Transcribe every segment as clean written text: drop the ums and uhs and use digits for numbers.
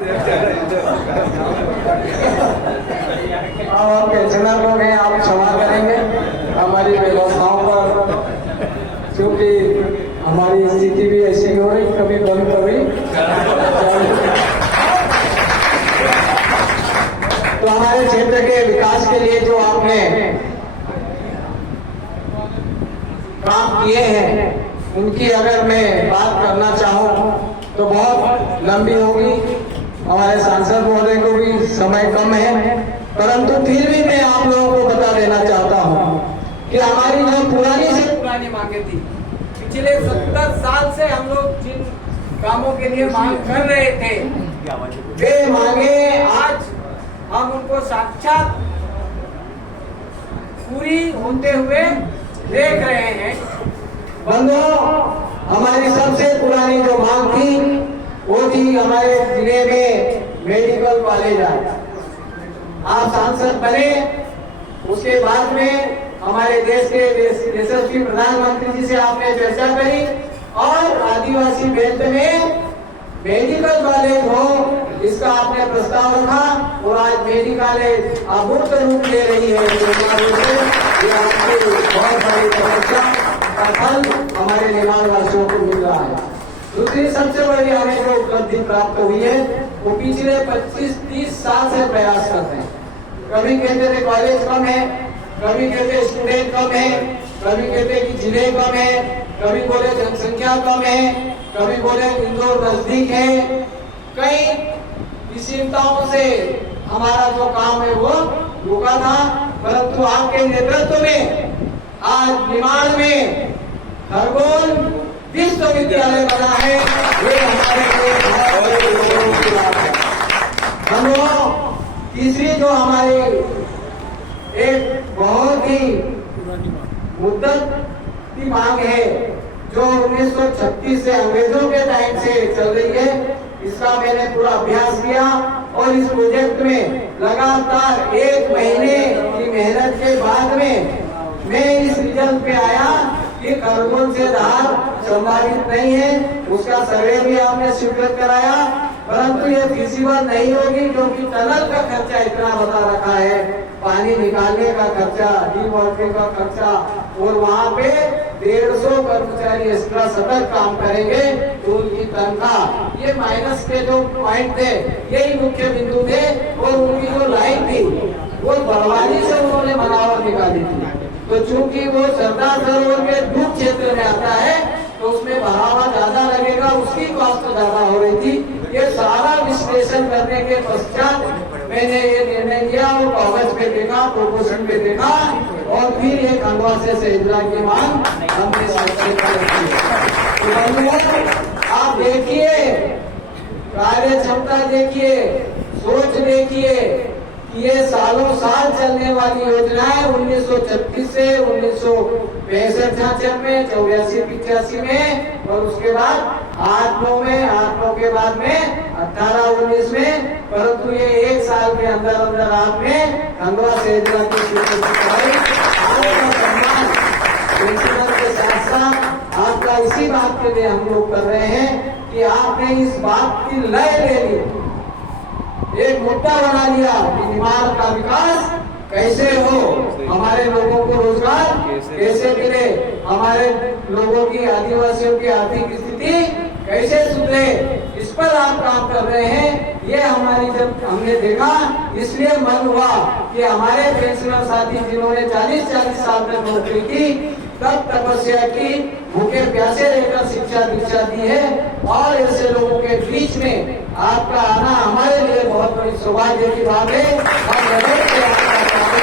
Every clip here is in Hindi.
आपके चैनल लोग हैं, आप क्षमा करेंगे हमारी व्यवस्थाओं पर, क्योंकि हमारी स्थिति भी ऐसी हो रही कभी कभी। तो हमारे क्षेत्र के विकास के लिए जो आपने काम किए हैं उनकी अगर मैं बात करना चाहूं तो बहुत लंबी होगी। हमारे सांसद महोदय को भी समय कम है, परंतु फिर भी मैं आप लोगों को बता देना चाहता हूं कि हमारी जो पुरानी से पुरानी मांगे थी, पिछले 70 साल से हम लोग जिन कामों के लिए मांग कर रहे थे, वे मांगे आज हम उनको साक्षात पूरी होते हुए देख रहे हैं। बंधुओं, हमारी सबसे पुरानी जो मांग थी वो थी हमारे जिले में मेडिकल कॉलेज आए। आप सांसद बने, उसके बाद में हमारे देश के यशस्वी प्रधानमंत्री जी से आपने चर्चा करी और आदिवासी बेल्ट में मेडिकल कॉलेज हो इसका आपने प्रस्ताव रखा और आज मेडिकल कॉलेज अमूर्त रूप ले रही है। ये आपकी बहुत बड़ी समस्या का फल हमारे निवासियों को मिल रहा है। दूसरी सबसे बड़ी हमें जो उपलब्धि प्राप्त हुई है वो पिछले 25-30 साल से प्रयास करते हैं। कभी कहते थे कॉलेज कम है, कभी कहते स्टूडेंट कम है, कभी कहते कि जिले कम है, कभी बोले जनसंख्या कम है, कभी बोले इंदौर नजदीक है। कई विषमताओं से हमारा जो काम है वो रुका था, परंतु आपके नेतृत्व में आज निमाड़ में खरगोन विश्वविद्यालय बना है। ये हमारे तीसरी जो हमारी एक बहुत ही मुद्दत की मांग है जो 1936 से अंग्रेजों के टाइम से चल रही है, इसका मैंने पूरा अभ्यास किया और इस प्रोजेक्ट में लगातार 1 महीने की मेहनत के बाद में मैं इस रिजल्ट पे आया कि खरगोन से धार संभावित नहीं है। उसका सर्वे भी आपने स्वीकृत कराया, परंतु ये फिजिबल नहीं होगी क्योंकि टनल का खर्चा इतना बता रखा है, पानी निकालने का खर्चा, डीवाटरिंग का खर्चा, और वहाँ पे 150 कर्मचारी एक्स्ट्रा सतत काम करेंगे तो उनकी तनख्वाह, ये माइनस के जो पॉइंट थे यही मुख्य बिंदु थे। और उनकी जो लाइन थी वो बड़वानी से उन्होंने बनावट निकाली थी, तो चूंकि वो सरदार सरोवर के डूब क्षेत्र में आता है तो उसमें बढ़ावा ज्यादा लगेगा, उसकी कॉस्ट ज्यादा हो रही थी। ये सारा विश्लेषण करने के पश्चात मैंने ये निर्णय लिया और कागज पे देखा, प्रोपोजल पे देखा और फिर ये खंडवा से सहेजरा की मांग हमने आप देखिए, कार्य क्षमता देखिए, सोच देखिए कि ये सालों साल चलने वाली योजना है। 1936 से 1965-66 में, 84-85 में और उसके बाद 8-9 में, 8-9 के बाद में 18-19 में, परंतु ये 1 साल के अंदर अंदर आपने खंडवा सहेजरा की के साथ साथ आपका इसी बात के लिए हम लोग कर रहे हैं कि आपने इस बात की लय ले ली, एक मुद्दा बना लिया कि निमाड़ का विकास कैसे हो, हमारे लोगों को रोजगार कैसे मिले, हमारे लोगों की, आदिवासियों की आर्थिक स्थिति कैसे सुधरे, इस पर आप काम कर रहे हैं। ये हमारी जब हमने देखा इसलिए मन हुआ कि हमारे पेंशनर साथी जिन्होंने 40-40 साल तक नौकरी की, तब तपस्या की, भूखे प्यासे रहकर शिक्षा दीक्षा दी है और ऐसे लोगों के बीच में आपका आना हमारे लिए बहुत बड़ी सौभाग्य की बात है। हम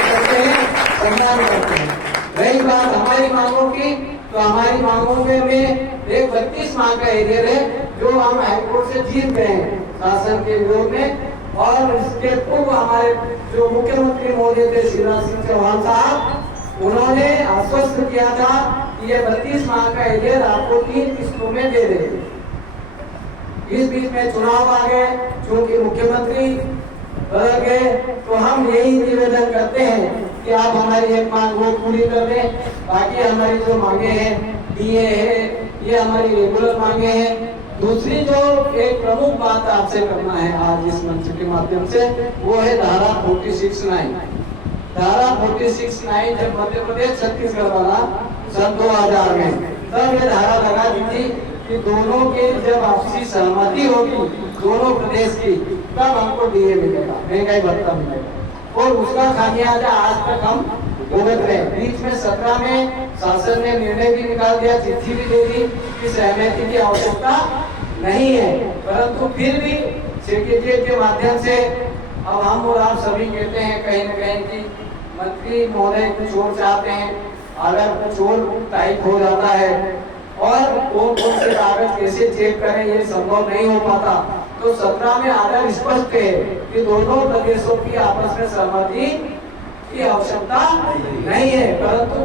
करते हैं, सम्मान करते हैं। रही बात हमारी मांगों की, तो हमारी मांगों में एक 32 मांग का एरिया है जो हम हाईकोर्ट से जीत गए हैं शासन के विरोध में। और इसके पूर्व हमारे जो मुख्यमंत्री महोदय थे शिवराज सिंह चौहान साहब, उन्होंने आश्वस्त किया था कि ये 32 मांग का एरिया आपको 3 किस्तों में दे देंगे। इस बीच में चुनाव आ गए, क्योंकि मुख्यमंत्री बदल गए, तो हम यही निवेदन करते हैं कि आप हमारी एक मांग वो पूरी कर दें। बाकी हमारी जो मांगे हैं, डीए है, ये हमारी रेगुलर मांगे हैं। दूसरी जो एक प्रमुख बात आपसे करना है आज इस मंच के माध्यम से, वो है धारा 46(9). धारा 46(9) जब मध्य प्रदेश छत्तीसगढ़ वाला सन 2000 में, तब ये धारा लगा दी थी कि दोनों के जब आपसी सहमति होगी दोनों प्रदेश की, तब हमको डीए मिलेगा, महंगाई भत्ता मिलेगा। और उसका खामियाजा आज तक हम भुगत रहे। बीच में 17 में शासन ने निर्णय भी निकाल दिया, चिट्ठी भी दे दी कि सहमति की आवश्यकता नहीं है, परंतु फिर भी सेक्रेटरिएट के माध्यम से अब हम और आप सभी कहते हैं कहीं न कहीं कि मंत्री महोदय कुछ और चाहते हैं, अगर कुछ और टाइप हो जाता है और कौन कौन से कागज कैसे चेक करें ये संभव नहीं हो पाता। तो 17 में आर्डर स्पष्ट है कि दोनों प्रदेशों की आपस में सहमति की आवश्यकता नहीं है, परंतु